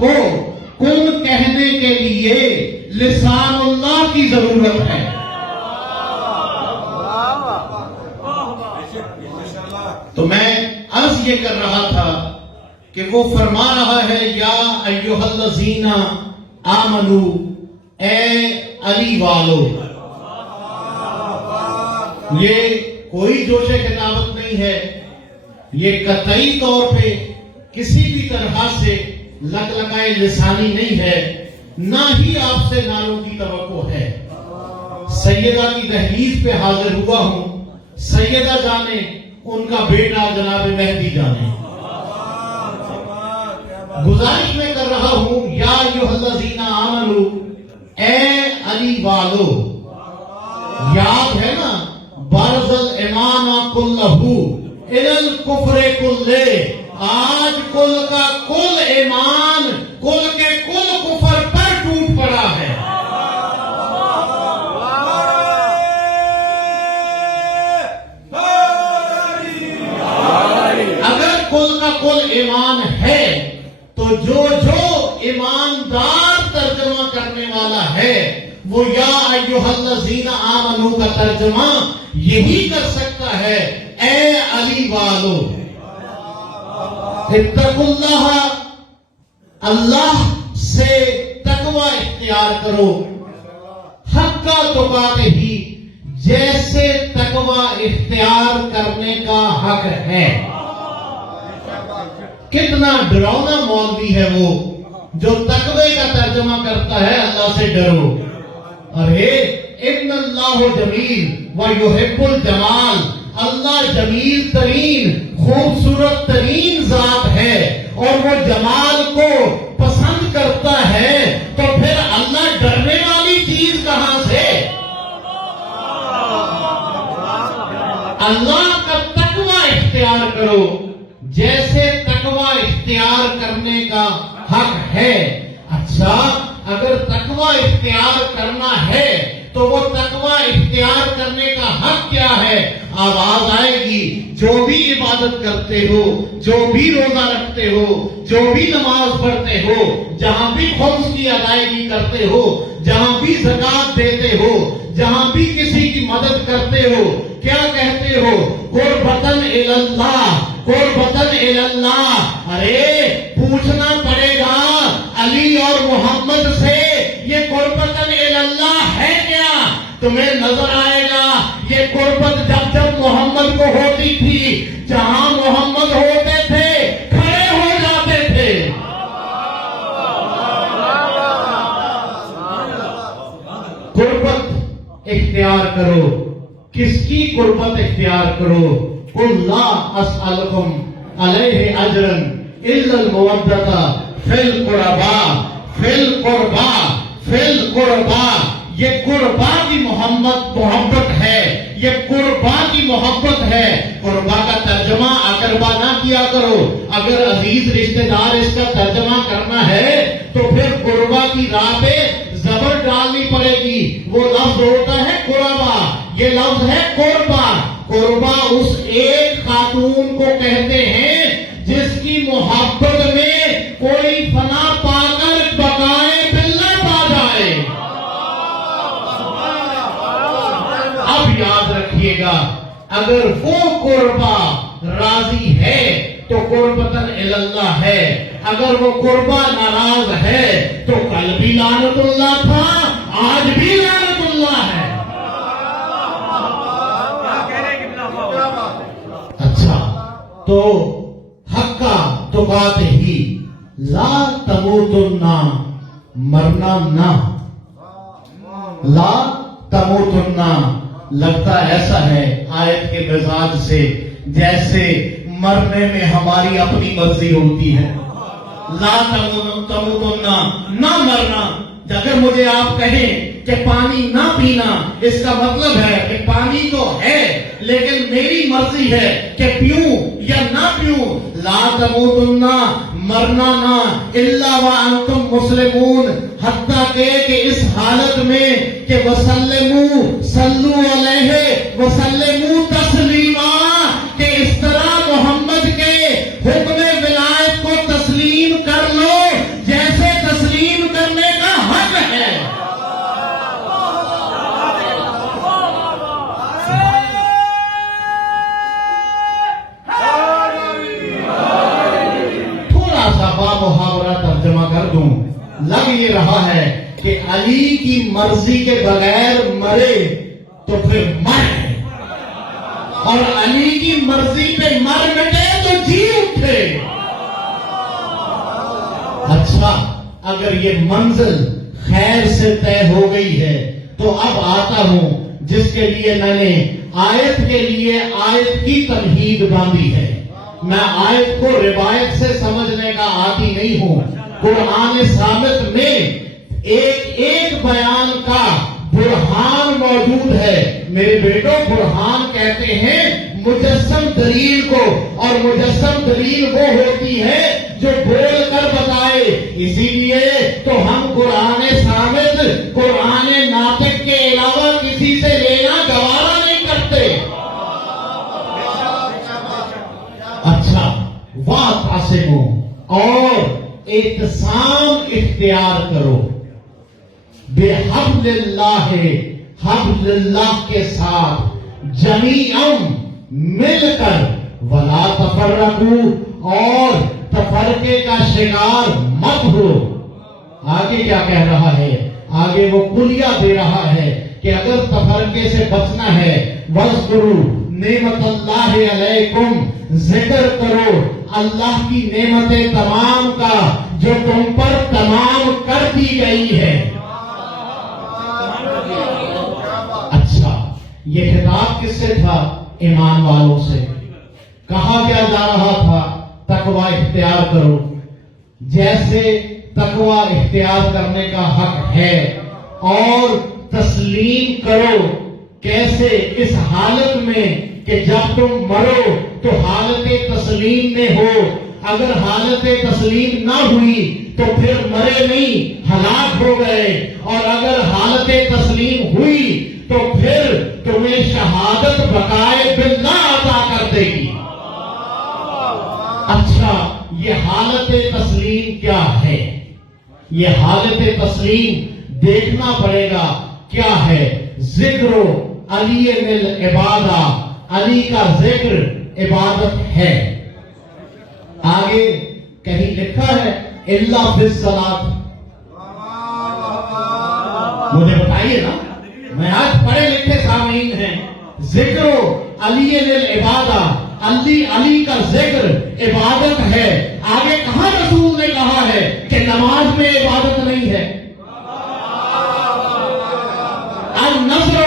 کو کن کہنے کے لیے لسان اللہ کی ضرورت ہے۔ تو میں عرض یہ کر رہا تھا کہ وہ فرما رہا ہے یا ایھا الذین آمنو، اے علی والو۔ یہ کوئی جوش خطابت نہیں ہے، یہ قطعی طور پہ کسی بھی طرح سے لگائے لسانی نہیں ہے، نہ ہی آپ سے نعروں کی توقع ہے۔ سیدہ کی دہلیز پہ حاضر ہوا ہوں، سیدہ جانے، ان کا بیٹا جناب مہدی جانے۔ گزارش میں کر رہا ہوں یا ایھا الذین آمنو، اے علی والو۔ یاد ہے نا، برز الایمان کلہ الی الکفر کلہ۔ آج کل کا کل ایمان کل کے کل کفر پر ٹوٹ پڑا ہے۔ اگر کل کا کل ایمان ہے تو جو ایماندار ترجمہ کرنے والا ہے وہ یا ایھا الذین آمنو کا ترجمہ یہی کر سکتا ہے، اے علی والو اتقوا اللہ، اللہ سے تقوی اختیار کرو، حق تقاتے ہی، جیسے تقوی اختیار کرنے کا حق ہے۔ کتنا ڈراؤنا مولوی ہے وہ جو تقوی کا ترجمہ کرتا ہے اللہ سے ڈرو۔ ارے ان اللہ جمیل ویحب الجمال، اللہ جمیل ترین خوبصورت ترین ذات ہے اور وہ جمال کو پسند کرتا ہے، تو پھر اللہ ڈرنے والی چیز کہاں سے؟ اللہ کا تقوی اختیار کرو جیسے تقوی اختیار کرنے کا حق ہے۔ اچھا، اگر تقوی اختیار کرنا ہے تو وہ تقوی اختیار کرنے کا حق کیا ہے؟ آواز آئے گی، جو بھی عبادت کرتے ہو، جو بھی روزہ رکھتے ہو، جو بھی نماز پڑھتے ہو، جہاں بھی خمس کی ادائیگی کرتے ہو، جہاں بھی زکوٰۃ دیتے ہو، جہاں بھی کسی کی مدد کرتے ہو، کیا کہتے ہو؟ قربتاً الی اللہ، قربتاً الی اللہ۔ ارے پوچھنا پڑے گا علی اور محمد سے، یہ قربتاً الی اللہ ہے کیا؟ تمہیں نظر آئے گا یہ قربت جب جب محمد کو ہوتی تھی، جہاں محمد ہوتے تھے کھڑے ہو جاتے تھے۔ قربت اختیار کرو، کس کی قربت اختیار کرو؟ قل لا اسألکم علیہ اجرا الا المودۃ فی القربا، فی القربا، فی القربا۔ یہ قربا کی محبت ہے، یہ قربا کی محبت ہے۔ قربا کا ترجمہ اقربا نہ کیا کرو، اگر عزیز رشتہ دار اس کا ترجمہ کرنا ہے تو پھر قربا کی راہ پہ زبر ڈالنی پڑے گی۔ وہ لفظ ہوتا ہے قربا، یہ لفظ ہے قربا۔ قربا اس ایک خاتون کو کہتے ہیں جس کی محبت میں کوئی فنا پا کر بقائے باللہ پا جائے۔ اب یاد رکھیے گا، اگر وہ قربا راضی ہے تو قربتاً الی اللہ ہے، اگر وہ قربا ناراض ہے تو کل بھی لعنت اللہ تھا، آج بھی لعنت اللہ ہے۔ اچھا، تو حقا تقاتے ہی، لا تموتن، مرنا نہ، لا تموتن لگتا ایسا ہے آیت کے مزاج سے جیسے مرنے میں ہماری اپنی مرضی ہوتی ہے۔ لا تموتن، نہ مرنا۔ اگر مجھے آپ کہیں کہ پانی نہ پینا، اس کا مطلب ہے کہ پانی تو ہے لیکن میری مرضی ہے کہ پیوں یا نہ پیوں۔ لا تموتن، مرنا نہ، الا وانتم مسلمون، حتیٰ کہ اس حالت میں کہ وسلموا، صلو علیہ وسلموا تسلیما، کہ اس طرح محمد کے حکم ولایت کو تسلیم کر لو جیسے لگ یہ رہا ہے کہ علی کی مرضی کے بغیر مرے تو پھر مرے، اور علی کی مرضی پہ مر مٹے تو جی اٹھے۔ اچھا، اگر یہ منزل خیر سے طے ہو گئی ہے تو اب آتا ہوں جس کے لیے میں نے آیت کے لیے آیت کی تمہید باندھی ہے۔ میں آیت کو روایت سے سمجھنے کا عادی نہیں ہوں۔ قرآن ثابت میں ایک ایک بیان کا برہان موجود ہے۔ میرے بیٹوں، برہان کہتے ہیں مجسم دلیل کو، اور مجسم دلیل وہ ہوتی ہے جو بول کر بتائے۔ اسی لیے تو ہم قرآن ثابت، قرآن ناطق کے علاوہ کسی سے لینا گوارا نہیں کرتے۔ اچھا، واعتصموا، اور اعتصام اختیار کرو، بحبل اللہ، حبل اللہ کے ساتھ، جمیعاً مل کر، ولا تفرقوا، اور تفرقے کا شکار مت ہو۔ آگے کیا کہہ رہا ہے؟ آگے وہ کلیہ دے رہا ہے کہ اگر تفرقے سے بچنا ہے، وَاذْكُرُوا نعمت اللہ علیکم، ذکر کرو اللہ کی نعمتیں تمام کا جو تم پر تمام کر دی گئی ہے۔ اچھا، یہ خطاب کس سے تھا؟ ایمان والوں سے۔ کہا کیا جا رہا تھا؟ تقوی اختیار کرو، جیسے تقوی اختیار کرنے کا حق ہے، اور تسلیم کرو۔ کیسے؟ اس حالت میں کہ جب تم مرو تو حالت تسلیم میں ہو۔ اگر حالت تسلیم نہ ہوئی تو پھر مرے نہیں، ہلاک ہو گئے، اور اگر حالت تسلیم ہوئی تو پھر تمہیں شہادت بقائے باللہ عطا کر دے گی۔ اچھا، یہ حالت تسلیم کیا ہے؟ یہ حالت تسلیم دیکھنا پڑے گا کیا ہے۔ ذکر علی العبادہ، علی کا ذکر عبادت ہے۔ آگے کہیں لکھا ہے الا فی الصلاۃ؟ مجھے بتائیے نا، میں آج پڑھے لکھے سامعین ہیں۔ ذکر علی العبادہ، علی کا ذکر عبادت ہے۔ آگے کہاں رسول نے کہا ہے کہ نماز میں عبادت نہیں ہے؟ النظر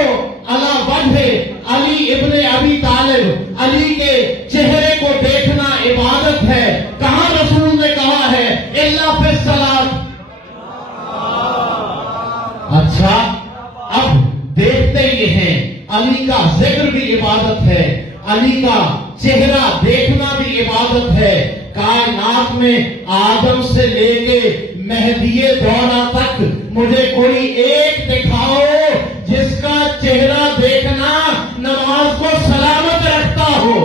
علی وجہ علی ابن ابی طالب، علی کے چہرے کو دیکھنا عبادت ہے۔ کہاں رسول نے کہا ہے الا فی الصلاۃ؟ اچھا، اب دیکھتے یہ ہیں علی کا ذکر بھی عبادت ہے، علی کا چہرہ دیکھنا بھی عبادت ہے۔ کائنات میں آدم سے لے کے مہدی دورہ تک مجھے کوئی ایک دکھاؤ جس کا چہرہ دیکھنا نماز کو سلامت رکھتا ہو۔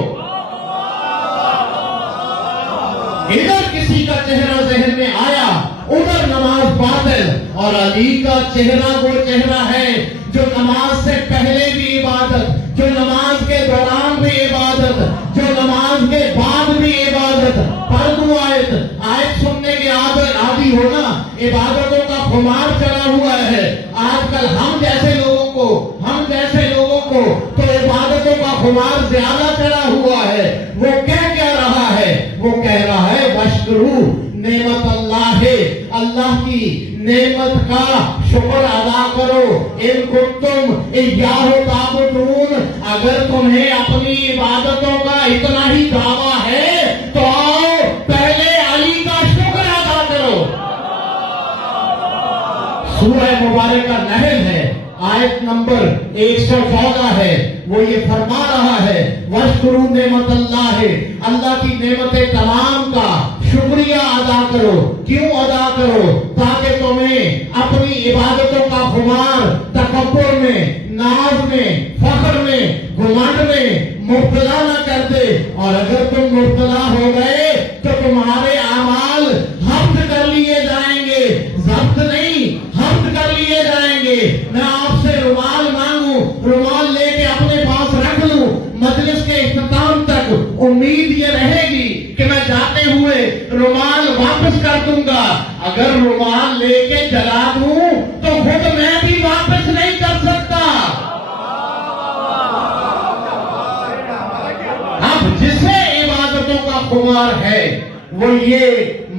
ادھر کسی کا چہرہ ذہن میں آیا، ادھر نماز باطل، اور علی کا چہرہ وہ چہرہ ہے جو نماز سے پہلے بھی عبادت، جو نماز کے دوران بھی عبادت، جو نماز کے بعد بھی عبادت۔ پردو آیت سننے کے عادی ہونا، عبادتوں کا خمار چڑھا ہوا ہے۔ آج کل ہم جیسے لوگوں کو تو عبادتوں کا خمار زیادہ چڑھا ہوا ہے۔ وہ کہہ کیا رہا ہے؟ وہ کہہ رہا ہے واشکروا نعمت اللہ، اللہ کی نعمت کا شکر ادا کرو۔ ان کنتم ایاہ تعبدون، اگر تمہیں اپنی عبادتوں کا اتنا ہی دعویٰ ہے تو آؤ پہلے علی کا شکر ادا کرو۔ سورہ مبارکہ نحل ہے، آیت نمبر 114 ہے۔ وہ یہ فرما رہا ہے واشکروا نعمت اللہ، اللہ کی نعمتیں تمام کا شکریہ ادا کرو۔ کیوں ادا کرو؟ تاکہ تمہیں اپنی عبادتوں کا خمار تکبر میں، ناز میں، فخر میں، گھمنڈ میں مبتلا نہ کر دے۔ اور اگر تم مبتلا ہو گئے تو تمہارے اعمال حفظ کر لیے جائیں گے، ضبط نہیں، حفظ کر لیے جائیں گے۔ میں آپ سے رومال مانگوں، رومال لے کے اپنے پاس رکھ لوں، مجلس کے اختتام تک امید یہ رہے گی کہ میں جاتے ہوئے رومال واپس کر دوں گا. اگر رومال لے کے جلا دوں تو خود میں بھی واپس نہیں کر سکتا. اب جسے عبادتوں کا خمار ہے وہ یہ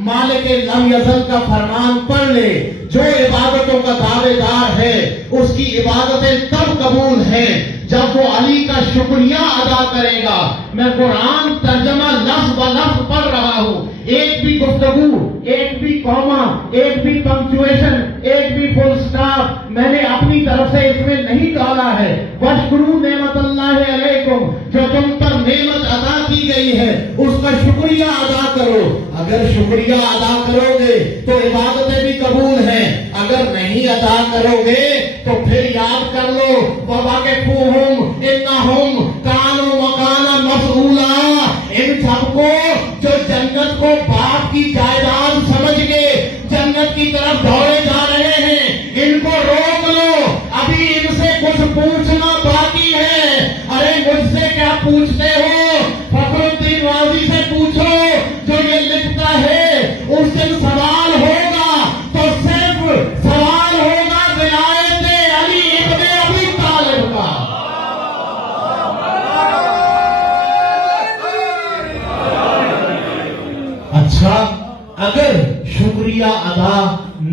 مالک لم یزل کا فرمان پڑھ لے. جو عبادتوں کا دعوے دار ہے اس کی عبادتیں تب قبول ہیں جب وہ علی کا شکریہ ادا کرے گا. میں قرآن ترجمہ لفظ ب لفظ پڑھ رہا ہوں. ایک بھی گفتگو، ایک بھی کوما، ایک بھی پنکچویشن، ایک بھی فل سٹاپ میں نے اپنی طرف سے اس میں نہیں ڈالا ہے. وَاشْكُرُوا نعمت اللہ علیکم، جو تم پر نعمت عطا کی گئی ہے اس کا شکریہ ادا کرو. اگر شکریہ ادا کرو گے تو عبادتیں بھی قبول ہیں. اگر نہیں ادا کرو گے تو پھر یاد کر لو وَوَقِفُوهُمْ إِنَّهُمْ كَانُوا مَكَانًا مَسْئُولًا. ان سب کو جو جنت کو باپ کی جائیداد سمجھ کے جنت کی طرف دوڑے جا رہے ہیں، ان کو روک لو. ابھی ان سے کچھ پوچھنا باقی ہے. ارے مجھ سے کیا پوچھتے ہو؟ فخر الدین رازی سے پوچھو جو یہ لکھتا ہے. اس دن سوال ہوگا تو صرف سوال ہوگا ولایت علی ابن ابی طالب کا. اچھا، اگر شکریہ ادا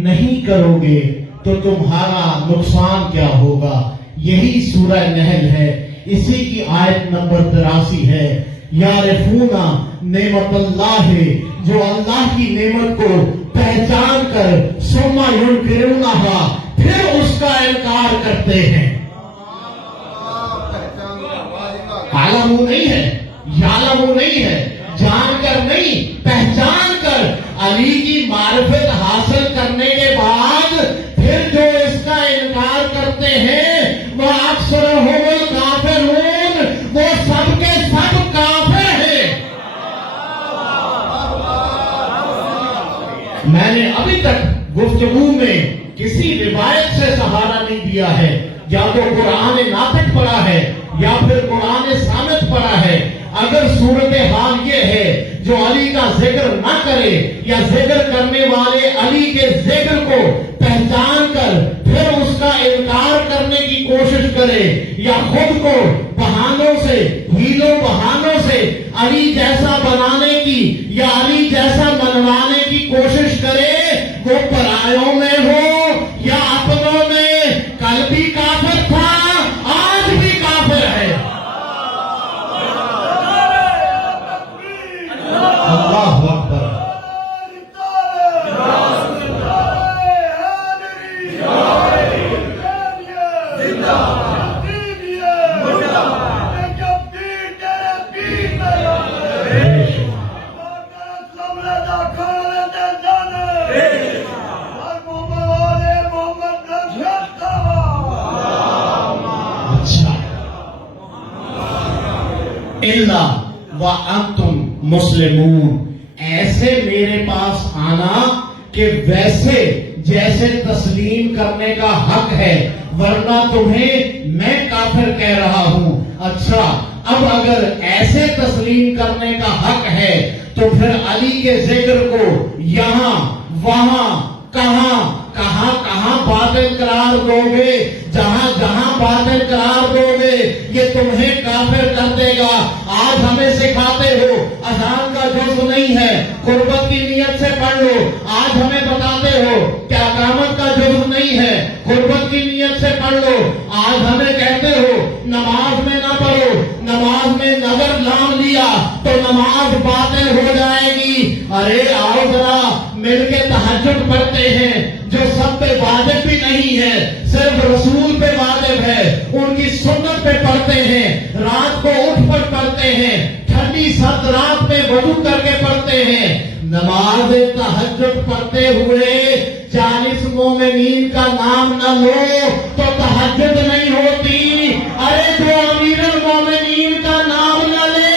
نہیں کرو گے تو تمہارا نقصان کیا ہوگا؟ یہی سورہ نحل ہے، اسی کی آیت نمبر 83 ہے. یعرفون نعمت اللہ، جو اللہ کی نعمت کو پہچان کر ثم ینکرونہا، پھر اس کا انکار کرتے ہیں. عالم نہیں ہے، یعلم نہیں ہے، جان کر نہیں، پہچان کر. علی کی معرفت حاصل کرنے کے بعد پھر جو اس کا انکار کرتے ہیں وہ اکثرہم الکافرون، وہ سب کے سب کافر ہیں. میں نے ابھی تک گفتگو میں کسی روایت سے سہارا نہیں دیا ہے. یا تو قرآن ناطق پڑھا ہے یا پھر قرآن صامت پڑھا ہے. اگر صورتحال یہ ہے جو علی کا ذکر نہ کرے یا ذکر کرنے والے علی کے ذکر کو پہچان کر پھر اس کا انکار کرنے کی کوشش کرے، یا خود کو بہانوں سے، ہیلوں بہانوں سے علی جیسا بنانے کی یا علی جیسا منوانے کی کوشش کرے، وہ پرایوں میں ہو یا اپنوں میں، کل بھی کافر تھا آج بھی کافر ہے. اللہ اکبر. الا وانتم مسلمون، ایسے میرے پاس آنا کہ ویسے جیسے تسلیم کرنے کا حق ہے، ورنہ تمہیں میں کافر کہہ رہا ہوں. اچھا، اب اگر ایسے تسلیم کرنے کا حق ہے تو پھر علی کے ذکر کو یہاں وہاں کہاں کہاں کہاں باطل قرار دو گے؟ جہاں جہاں باطل قرار دو گے یہ تمہیں کافر کر دے گا. آج ہمیں سکھاتے ہو اذان کا جزو نہیں ہے، قربت کی نیت سے پڑھ لو. آج ہمیں بتاتے ہو کہ اقامت کا جزو نہیں ہے، قربت کی نیت سے پڑھ لو. آج ہمیں کہتے ہو نماز میں نہ پڑھو، نماز میں نظر لام لیا تو نماز باطل ہو جائے گی. ارے آؤ ذرا مل کے تہجد پڑھتے ہیں جو سب پہ واجب بھی نہیں ہے، صرف رسول پہ واجب ہے. ان کی سنت پہ پڑھتے ہیں، رات کو اٹھ پر پڑھتے ہیں، ٹھنڈی سرد رات میں وضو کر کے پڑھتے ہیں. نماز تہجد پڑھتے ہوئے 40 مومنین کا نام نہ لو تو تہجد نہیں ہوتی. ارے جو امیر المومنین کا نام نہ لے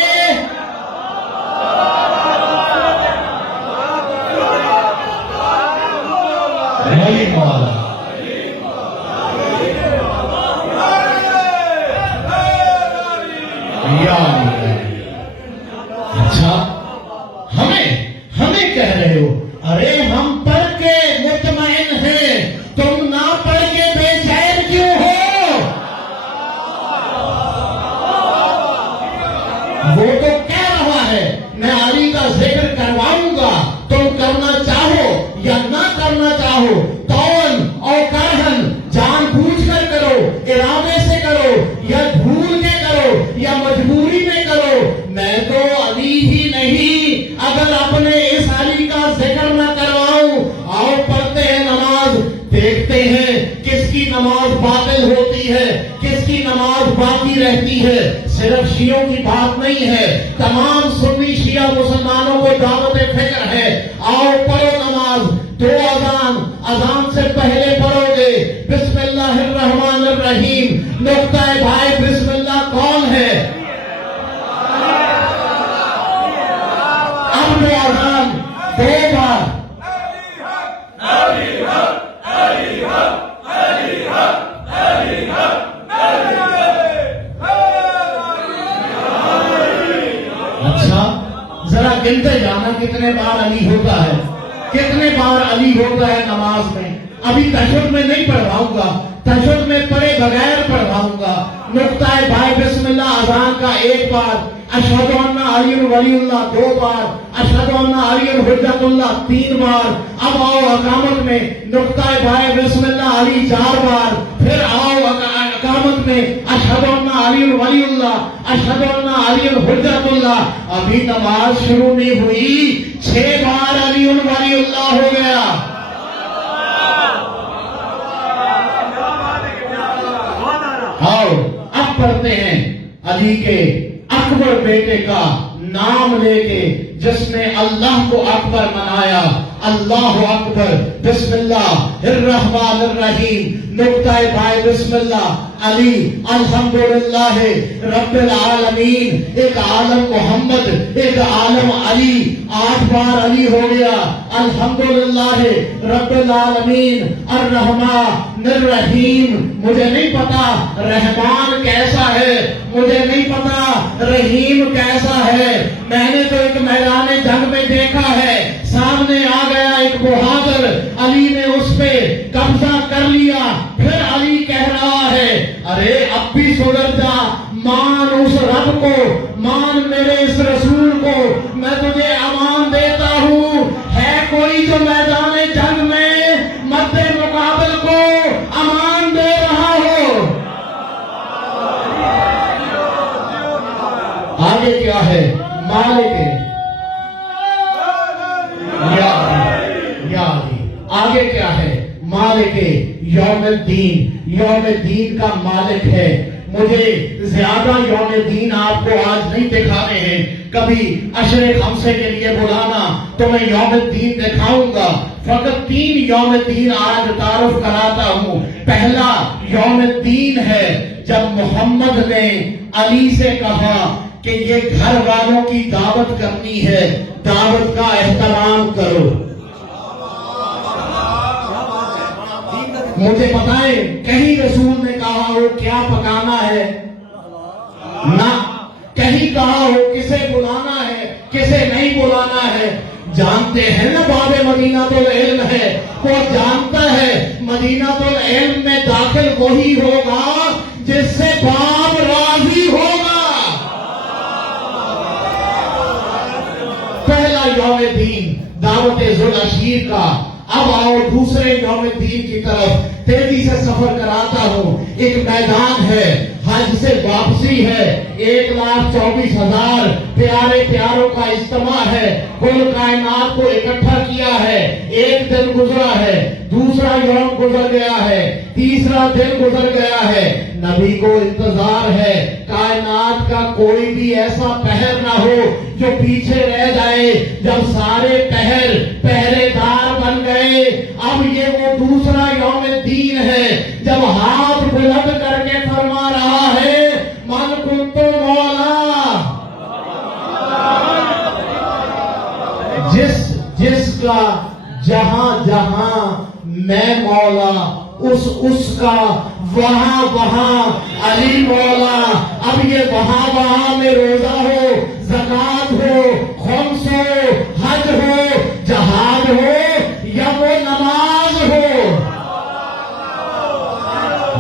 اچھا ہمیں کہہ رہے ہو ارے رہتی ہے، کس کی نماز باقی رہتی ہے، صرف شیعوں کی بات نہیں ہے، تمام سنی شیعہ مسلمانوں کو دعوت فکر ہے، آؤ پڑھو نماز، 2 اذان سے پہلے پڑھو گے بسم اللہ الرحمن الرحیم، نقطہ بھائی بسم اللہ کون ہے؟ اب وہ اذان 2 بار ذرا گنتے جانا کتنے بار علی ہوتا ہے، کتنے بار علی ہوتا ہے نماز میں۔ ابھی تشہد میں نہیں پڑھواؤں گا، تشہد میں پڑھے بغیر پڑھواؤں گا۔ نقطہ بھائی بسم اللہ اذان کا 1 بار، اشہد ان علی ولی اللہ 2 بار، اشہد ان علی حجت اللہ 3 بار۔ اب آؤ اقامت میں نقطہ بھائی بسم اللہ علی 4 بار، پھر آؤ اقامت میں اشہد ان علی ولی اللہ، اشہد ان علی حجت اللہ۔ ابھی نماز شروع نہیں ہوئی 6 بار علی ولی اللہ ہو گیا۔ آؤ اب پڑھتے ہیں علی کے اکبر بیٹے کا نام لے کے جس نے اللہ کو اکبر منایا۔ اللہ اکبر، بسم اللہ الرحمن الرحیم، نقطہ بھائی بسم اللہ علی، الحمدللہ رب العالمین، ایک عالم محمد، ایک عالم علی، 8 بار علی ہو گیا۔ الحمدللہ رب العالمین الرحمن الرحیم، مجھے نہیں پتا رحمان کیسا ہے، مجھے نہیں پتا رحیم کیسا ہے، میں نے تو ایک میدان جنگ میں دیکھا ہے، سامنے آ گیا ایک بہادر، علی نے اس پہ قبضہ کر لیا، پھر علی کہہ رہا ہے ارے اب بھی سدھر جا، مان اس رب کو، مان میرے اس رسول کو، میں تجھے امان دیتا ہوں۔ ہے کوئی جو میدان جنگ میں مد مقابل کو امان دے رہا ہو؟ آگے کیا ہے؟ مالک آگے کیا ہے؟ مالک یوم الدین، یوم الدین کا مالک ہے۔ مجھے زیادہ یوم الدین آپ کو آج نہیں دکھانے ہیں، کبھی عشر خمسے کے لیے بلانا تو میں یوم الدین دکھاؤں گا، فقط 3 یوم الدین آج تعارف کراتا ہوں۔ پہلا یوم الدین ہے جب محمد نے علی سے کہا کہ یہ گھر والوں کی دعوت کرنی ہے، دعوت کا احترام کرو۔ مجھے بتائیں کہیں رسول نے کہا ہو کیا پکانا ہے؟ نہ کہیں کہا ہو کسے بلانا ہے کسے نہیں بلانا ہے؟ جانتے ہیں نا باب مدینہ العلم ہے، وہ جانتا ہے مدینہ العلم میں داخل وہی ہوگا جس سے باب راضی ہوگا۔ پہلا یوم دین دعوت ذوالعشیر کا۔ اب آؤ دوسرے یوم الدین کی طرف تیزی سے سفر کراتا ہوں۔ ایک میدان ہے، حج سے واپسی ہے، 1,24,000 پیارے پیاروں کا اجتماع ہے، کل کائنات کو اکٹھا کیا ہے۔ ایک دن گزرا ہے، دوسرا یوم گزر گیا ہے، تیسرا دن گزر گیا ہے، نبی کو انتظار ہے کائنات کا کوئی بھی ایسا پہر نہ ہو جو پیچھے رہ جائے۔ جب سارے پہر پہرے دار بن گئے، اب یہ وہ دوسرا یوم الدین ہے جب ہاتھ بلند کر کے فرما رہا ہے من کنت مولا، جس کا جہاں جہاں میں مولا، اس کا وہاں علی مولا۔ اب یہ وہاں میں روزہ ہو، زکات ہو، خمس ہو، حج ہو، جہاد ہو یا وہ نماز ہو،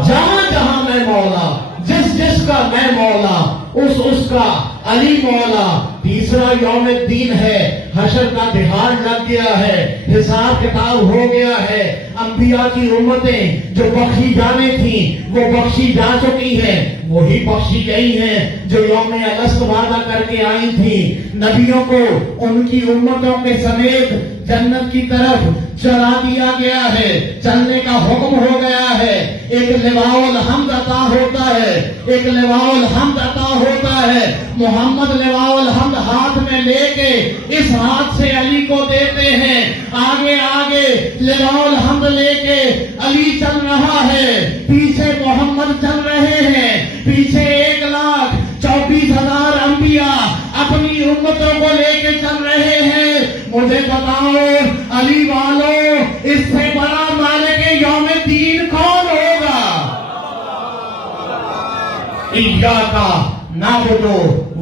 جہاں جہاں میں مولا، جس کا میں مولا، اس کا علی مولا۔ تیسرا یوم الدین ہے، حشر کا دہاڑ لگ گیا ہے، حساب کتاب ہو گیا ہے، انبیاء کی امتیں جو بخشی جانے تھیں وہ بخشی جا چکی ہیں، وہی بخشی گئی ہیں جو یوم الست وعدہ کر کے آئی تھیں۔ نبیوں کو ان کی امتوں کے سمیت جنت کی طرف چلا دیا گیا ہے، چلنے کا حکم ہو گیا ہے۔ ایک لواء الحمد عطا ہوتا ہے، ایک لواء الحمد عطا ہوتا ہے۔ محمد لواء الحمد ہاتھ میں لے کے اس ہاتھ سے علی کو دیتے ہیں، آگے آگے لواء الحمد لے کے علی چل رہا ہے، پیچھے محمد چل رہے ہیں، پیچھے 1,24,000 انبیاء اپنی امتوں کو لے کے چل رہے ہیں۔ مجھے بتاؤ علی والوں، اس سے بڑا مالک یوم الدین کون ہوگا؟ ایاک نعبد و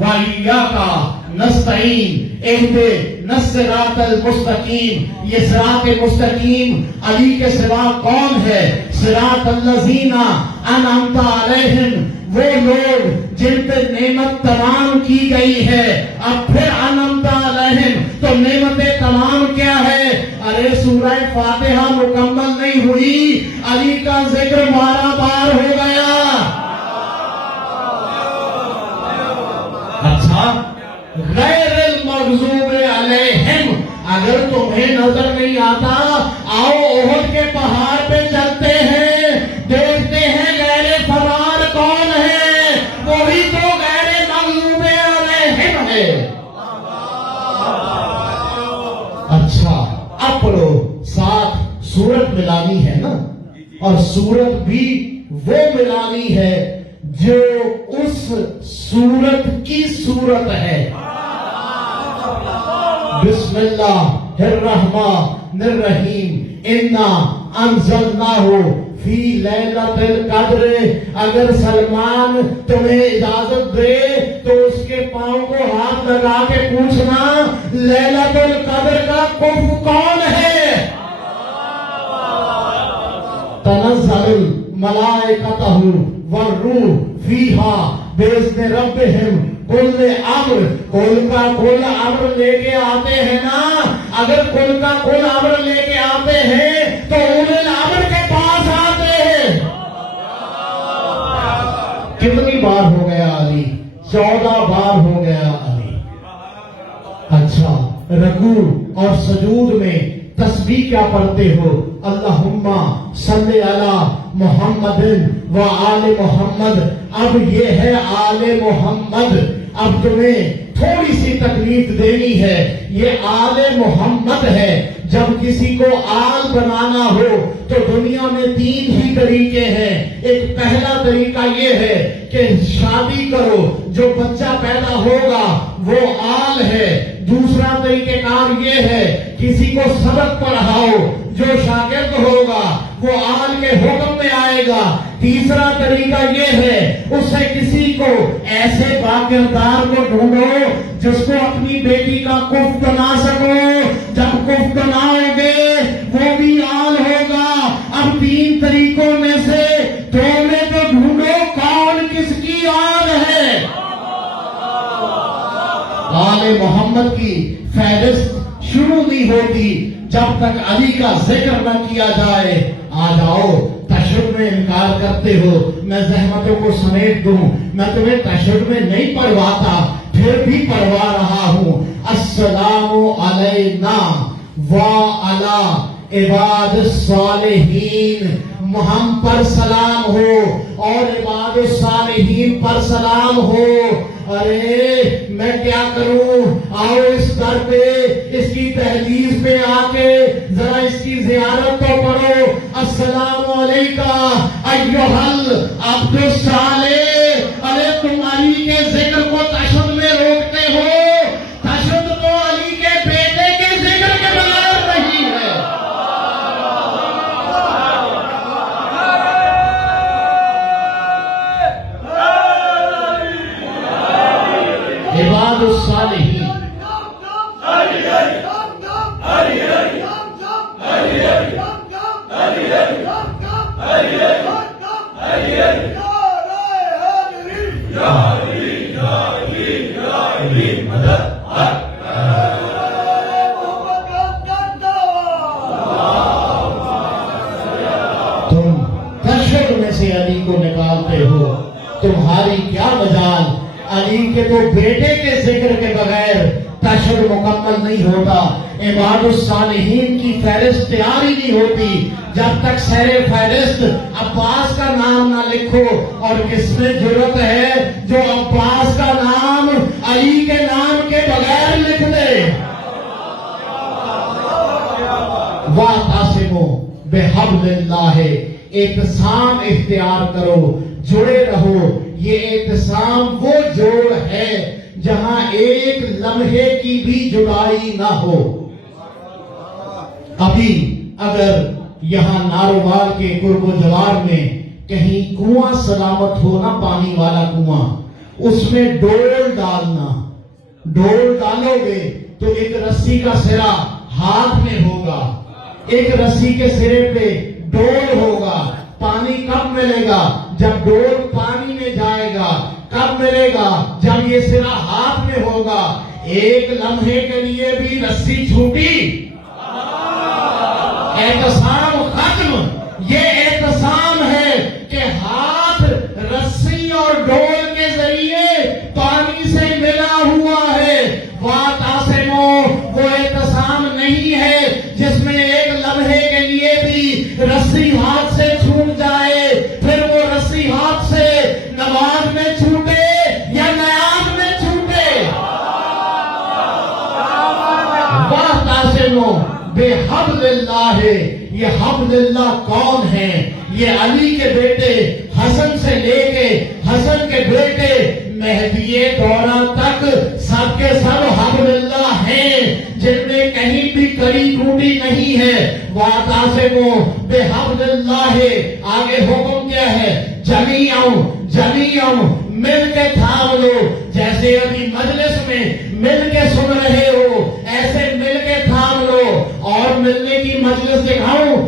ایاک نستعین، اہدنا الصراط المستقیم۔ یہ صراط مستقیم علی کے سوا کون ہے؟ صراط الذین انعمت علیہم، وہ لوگ جن پہ نعمت تمام کی گئی ہے۔ اب پھر انعمت علیہم تو نعمتیں تمام کیا ہے؟ ارے سورہ فاتحہ مکمل نہیں ہوئی، علی کا ذکر 12 بار ہو گیا۔ اچھا، غیر المغضوب علیہم اگر تمہیں نظر نہیں آتا، آؤ احد کے پہاڑ پہ چلتے ہیں، دیکھتے ہیں غیر فرار کون ہے، وہی تو غیر مغضوب علیہم ہے۔ اچھا اب پڑھو، ساتھ سورت ملانی ہے نا، اور سورت بھی وہ ملانی ہے جو اس سورت کی صورت ہے۔ بسم اللہ الرحمن الرحیم، انا انزلناہ فی لیلۃ القدر۔ اگر سلمان تمہیں اجازت دے تو اس کے پاؤں کو ہاتھ لگا کے پوچھنا لیلۃ القدر کا کف کون ہے؟ تنزل الملائکۃ والروح فیہا بإذن ربہم کل امر۔ کل کا کل امر لے کے آتے ہیں نا، اگر کل کا کل امر لے کے آتے ہیں تو اولو الامر کے پاس آتے ہیں۔ کتنی بار ہو گیا علی؟ 14 بار ہو گیا علی۔ اچھا، رکوع اور سجود میں تسبیح کیا پڑھتے ہو؟ اللہم صلی علی محمد و آل محمد۔ اب یہ ہے آل محمد، اب تمہیں تھوڑی سی تکلیف دینی ہے، یہ آل محمد ہے۔ جب کسی کو آل بنانا ہو تو دنیا میں 3 ہی طریقے ہیں۔ ایک پہلا طریقہ یہ ہے کہ شادی کرو، جو بچہ پیدا ہوگا وہ آل ہے۔ دوسرا طریقہ کار یہ ہے کسی کو سبق پڑھاؤ، جو شاگرد ہوگا وہ آل کے حکم میں آئے گا۔ تیسرا طریقہ یہ ہے اس سے کسی کو ایسے باکردار کو ڈھونڈو جس کو اپنی بیٹی کا کف بنا سکو، جب کف بناؤ گے وہ بھی آل ہوگا۔ اب 3 طریقوں میں سے 2 میں تو ڈھونڈو کون کس کی آل ہے۔ آل محمد کی فہرست شروع نہیں ہوتی جب تک علی کا ذکر نہ کیا جائے۔ آ جاؤ، تشہد میں انکار کرتے ہو، میں زحمتوں کو سمیٹ دوں، میں تمہیں تشہد میں نہیں پڑھواتا، پھر بھی پڑھوا رہا ہوں۔ السلام علینا وعلی عباد الصالحین، ہم پر سلام ہو اور عباد الصالحین پر سلام ہو۔ ارے میں کیا کروں؟ آؤ اس در پہ، اس کی دہلیز پہ آ کے ذرا اس کی زیارت تو پڑھو۔ السلام علیکہ ایھا العبد الصالح۔ ارے تم علی کے ذکر کو تشہد میں روکتے ہو، تشہد تو علی کے بیٹے کے ذکر کے بغیر نہیں ہے۔ عباد الصالحین، تمہاری کیا مجال. علی کے تو بیٹے کے ذکر کے بغیر تشہد مکمل نہیں ہوتا. عباد الصالحین کی فہرست تیاری نہیں ہوتی جب تک سیر فہرست عباس کا نام نہ لکھو. اور کس میں جرت ہے جو عباس کا نام علی کے نام کے بغیر لکھ دے. وَاعْتَصِمُوا بِحَبْلِ اللَّهِ, اعتصام اختیار کرو, جڑے رہو. یہ اعتصام وہ جوڑ ہے جہاں ایک لمحے کی بھی جدائی نہ ہو. ابھی اگر یہاں ناروال کے قرب و جوار میں کہیں کنواں سلامت ہو نا, پانی والا کنواں, اس میں ڈول ڈالنا, ڈول ڈالو گے تو ایک رسی کا سرا ہاتھ میں ہوگا, ایک رسی کے سرے پہ ڈول ہوگا. پانی کب ملے گا؟ جب ڈول پانی میں جائے گا. کب ملے گا؟ جب یہ سرا ہاتھ میں ہوگا. ایک لمحے کے لیے بھی رسی چھوٹی, اعتصام ختم. یہ اعتصام ہے کہ ہاتھ رسی اور ڈول کے ذریعے پانی سے ملا ہوا ہے. وَاعْتَصِمُوا, وہ اعتصام نہیں ہے جس میں ایک لمحے کے لیے بھی رسی ہاتھ سے چھوٹ جائے, پھر وہ رسی ہاتھ سے نماز میں چھوٹے یا نیاز میں چھوٹے. وَاعْتَصِمُوا بِحَبْلِ اللَّهِ, یہ حبل اللہ کون ہے؟ یہ علی کے بیٹے حسن سے لے کے حسن کے بیٹے مہدی دورہ تک سب کے سب حبل اللہ ہیں, جن میں کہیں بھی کڑی ٹوٹی نہیں ہے. وَاعْتَصِمُوا بِحَبْلِ اللَّهِ, آگے حکم کیا ہے؟ جمیعاً مل کے تھام لو. جیسے ابھی مجلس میں مل کے سن رہے ہو, ایسے مل کے تھام لو. اور ملنے کی مجلس دکھاؤں,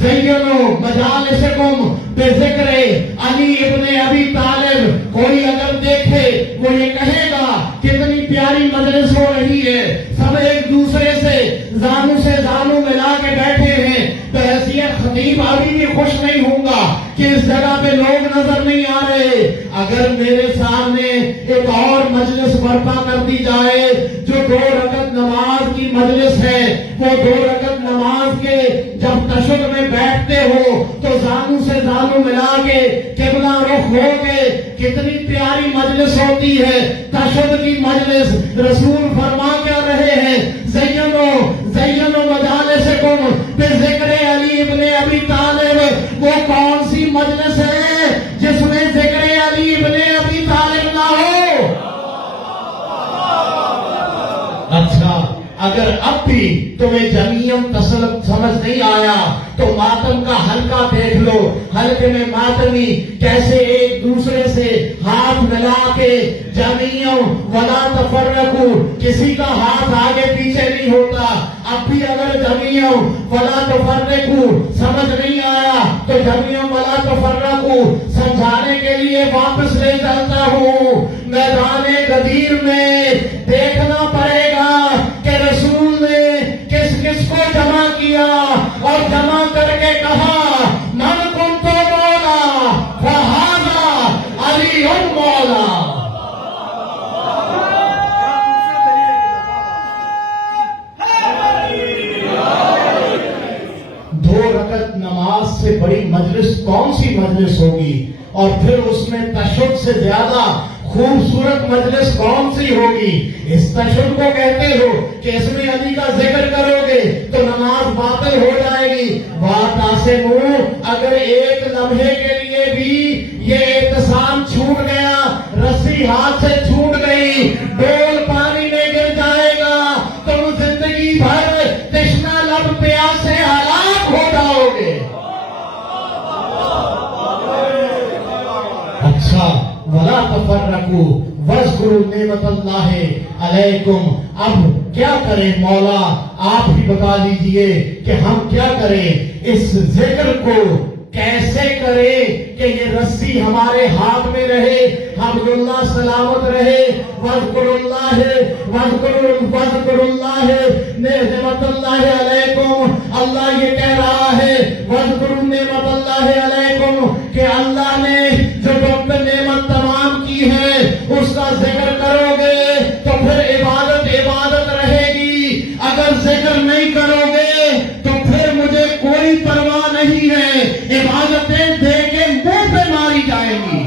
زینو مجالسکم بذکر علی ابن ابی طالب. کوئی اگر دیکھے وہ یہ کہے گا کتنی پیاری مجلس ہو رہی ہے, سب ایک دوسرے سے زانو ملا کے بیٹھے ہیں. بحیثیت خطیب ابھی بھی خوش نہیں ہوں گا کہ اس جگہ پہ لوگ نظر نہیں آ رہے. اگر میرے سامنے ایک اور مجلس برپا کر دی جائے جو 2 رکعت نماز کی مجلس ہے, وہ 2 رکعت نماز کے جب تشہد میں بیٹھتے ہو تو زانو سے زانو ملا کے قبلہ رخ ہو کے کتنی پیاری مجلس ہوتی ہے. تشہد کی مجلس رسول فرما کیا رہے ہیں؟ زینو مجالسکم بذکر علی ابن ابی طالب. وہ کون سی مجلس ہے جس میں ذکر علی ابن ابی طالب نہ ہو؟ اچھا, اگر اب بھی تمہیں جمیعاً سمجھ نہیں آیا تو ماتم کا حلقہ دیکھ لو. حلقے میں ماتمی کیسے ایک دوسرے سے ہاتھ ملا کے جمیعاً ولا تفرقوا, کسی کا ہاتھ آگے پیچھے نہیں ہوتا. اب بھی اگر جمیعاً ولا تفرقوا سمجھ نہیں آیا تو جمیعاً ولا تفرقوا سمجھانے کے لیے واپس لے چلتا ہوں. میدان غدیر میں دیکھنا پڑے گا کہ رسول نے کس کس کو جمع کیا اور جمع کر کے کہا من کنت مولا فہذا علی مولا. نماز سے بڑی مجلس کون سی مجلس ہوگی؟ اور پھر اس میں تشہد سے زیادہ خوبصورت مجلس کون سی ہوگی؟ اس تشہد کو کہتے ہو کہ اس میں علی کا ذکر کرو گے تو نماز باطل ہو جائے گی. وَاعْتَصِمُوا, اگر ایک لمحے کے لیے بھی یہ اعتصام چھوٹ گیا, رسی ہاتھ سے چھوٹ گئی, ڈول پانی میں گر جائے گا, تم زندگی بھر تشنہ لب پیاس سے ہلاک ہو جاؤ گے. اچھا, وَلَا تَفَرَّقُوا وَاذْكُرُوا نِعْمَتَ اللَّهِ عَلَيْكُمْ. اب کیا کریں مولا, آپ ہی بتا دیجئے کہ ہم کیا کریں, اس ذکر کو کیسے کریں کہ یہ رسی ہمارے ہاتھ میں رہے, حبل اللہ سلامت رہے. وَاذْكُرُوا اللَّهِ نِعْمَتَ اللَّهِ عَلَيْكُمْ. اللہ یہ کہہ رہا ہے وَاذْكُرُوا نِعْمَتَ اللَّهِ عَلَيْكُمْ کہ اللہ نے جو رہی ہے، عبادتیں دے کے منہ پہ ماری جائیں گی۔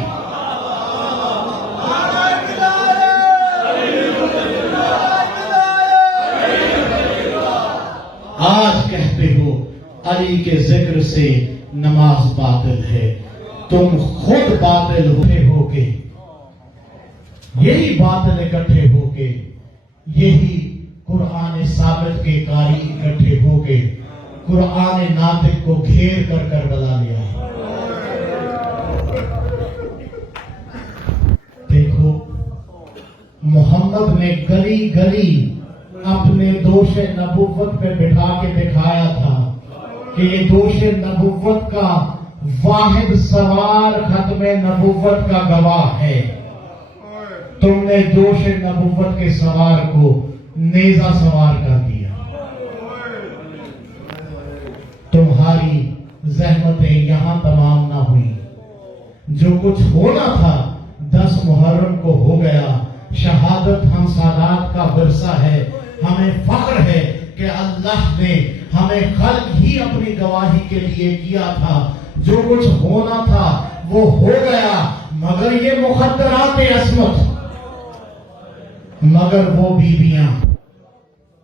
آج کہتے ہو علی کے ذکر سے نماز باطل ہے، تم خود باطل ہو کے، یہی باطل اکٹھے ہو کے، یہی قرآن ثابت کے قاری اکٹھے ہو کے قرآن ناطق کو گھیر کر کربلا لیا ہے۔ دیکھو محمد نے گلی گلی اپنے دوش نبوت پہ بٹھا کے دکھایا تھا کہ یہ دوش نبوت کا واحد سوار ختم نبوت کا گواہ ہے۔ تم نے دوش نبوت کے سوار کو نیزہ سوار کر دیا۔ تمہاری زحمتیں یہاں تمام نہ ہوئی، جو کچھ ہونا تھا 10 محرم کو ہو گیا۔ شہادت ہم سادات کا ورثہ ہے، ہمیں فخر ہے کہ اللہ نے ہمیں خلق ہی اپنی گواہی کے لیے کیا تھا۔ جو کچھ ہونا تھا وہ ہو گیا، مگر یہ مخدرات عصمت، مگر وہ بیویاں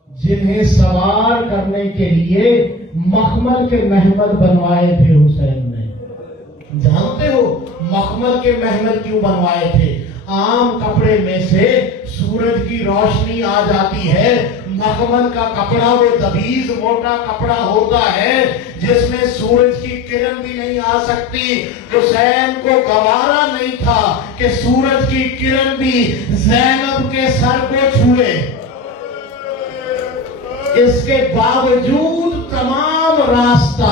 جنہیں سوار کرنے کے لیے مخمل کے محمل بنوائے تھے حسین نے۔ جانتے ہو مخمل کے محمل کیوں بنوائے تھے؟ عام کپڑے میں سے سورج کی روشنی آ جاتی ہے، مخمل کا کپڑا وہ دبیز موٹا کپڑا ہوتا ہے جس میں سورج کی کرن بھی نہیں آ سکتی۔ حسین کو گوارا نہیں تھا کہ سورج کی کرن بھی زینب کے سر کو چھوئے، اس کے باوجود تمام راستہ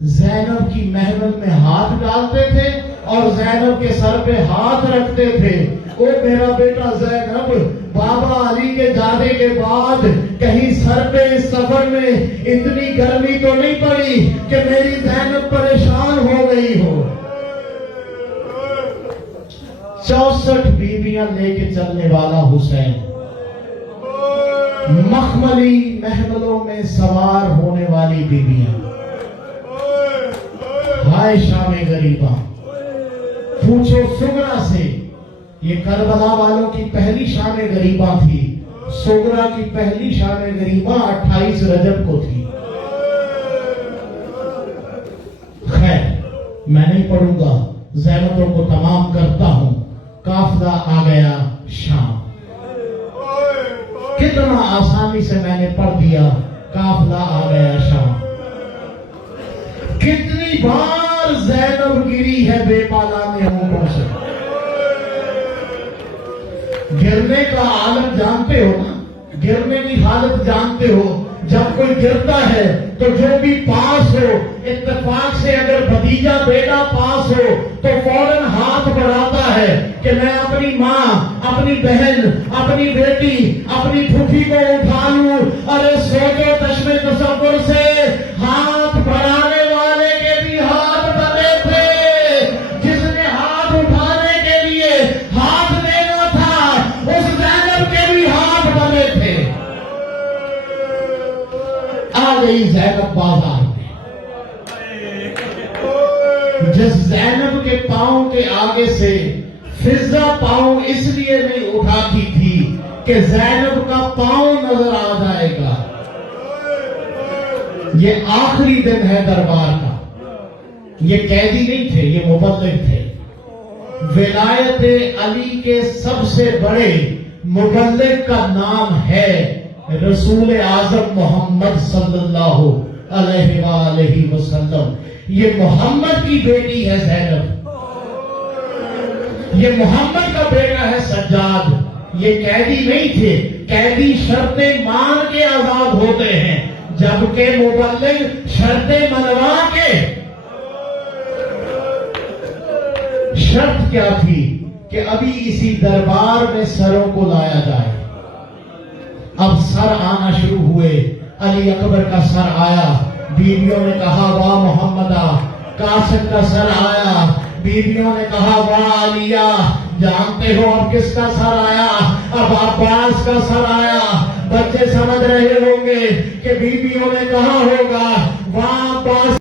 زینب کی محمل میں ہاتھ ڈالتے تھے اور زینب کے سر پہ ہاتھ رکھتے تھے۔ او میرا بیٹا زینب، بابا علی کے جانے کے بعد کہیں سر پہ اس سفر میں اتنی گرمی تو نہیں پڑی کہ میری زینب پریشان ہو گئی ہو۔ 64 بیویاں لے کے چلنے والا حسین، مخملی محملوں میں سوار ہونے والی بیویاں، ہائے شام غریباں۔ پوچھو سغرا سے، یہ کربلا والوں کی پہلی شام غریباں تھی، سغرا کی پہلی شام غریباں 28 رجب کو تھی۔ خیر میں نہیں پڑھوں گا، زحمتوں کو تمام کرتا ہوں۔ قافلہ آ گیا شام، کتنا آسانی سے میں نے پڑھ دیا، قافلہ آ گیا شام۔ کتنی بار زینب گری ہے بے پالان ہونٹوں سے۔ گرنے کا حالت جانتے ہو نا، گرنے کی حالت جانتے ہو۔ جب کوئی گرتا ہے تو جو بھی پاس ہو، اتفاق سے اگر بھتیجا بیٹا پاس ہو تو فوراً ہاتھ بڑھاتا ہے کہ میں اپنی ماں، اپنی بہن، اپنی بیٹی، اپنی پھوپھی کو اٹھا لوں۔ ارے سوچو چشم تصور سے ہاتھ بڑھانے والے کے بھی ہاتھ بنے تھے، جس نے ہاتھ اٹھانے کے لیے ہاتھ دینا تھا اس زینب کے بھی ہاتھ بنے تھے۔ آ گئی زینب بازار میں، جس زینب کے پاؤں کے آگے سے فضہ پاؤں اس لیے نہیں اٹھاتی تھی کہ زینب کا پاؤں نظر آ جائے گا۔ یہ آخری دن ہے دربار کا، یہ قیدی نہیں تھے، یہ مبلغ تھے۔ ولایت علی کے سب سے بڑے مبلغ کا نام ہے رسول اعظم محمد صلی اللہ علیہ وآلہ وسلم۔ یہ محمد کی بیٹی ہے زینب، یہ محمد کا بیٹا ہے سجاد۔ یہ قیدی نہیں تھے، قیدی شرطیں مان کے آزاد ہوتے ہیں، جبکہ مبلغ شرطیں منوا کے۔ شرط کیا تھی کہ ابھی اسی دربار میں سروں کو لایا جائے۔ اب سر آنا شروع ہوئے، علی اکبر کا سر آیا، بیویوں نے کہا واہ محمدہ۔ قاسم کا سر آیا، بیویوں نے کہا واہ علیہ۔ جانتے ہو اب کس کا سر آیا؟ اب عباس کا سر آیا۔ بچے سمجھ رہے ہوں گے کہ بیویوں نے کہا ہوگا وہاں پاس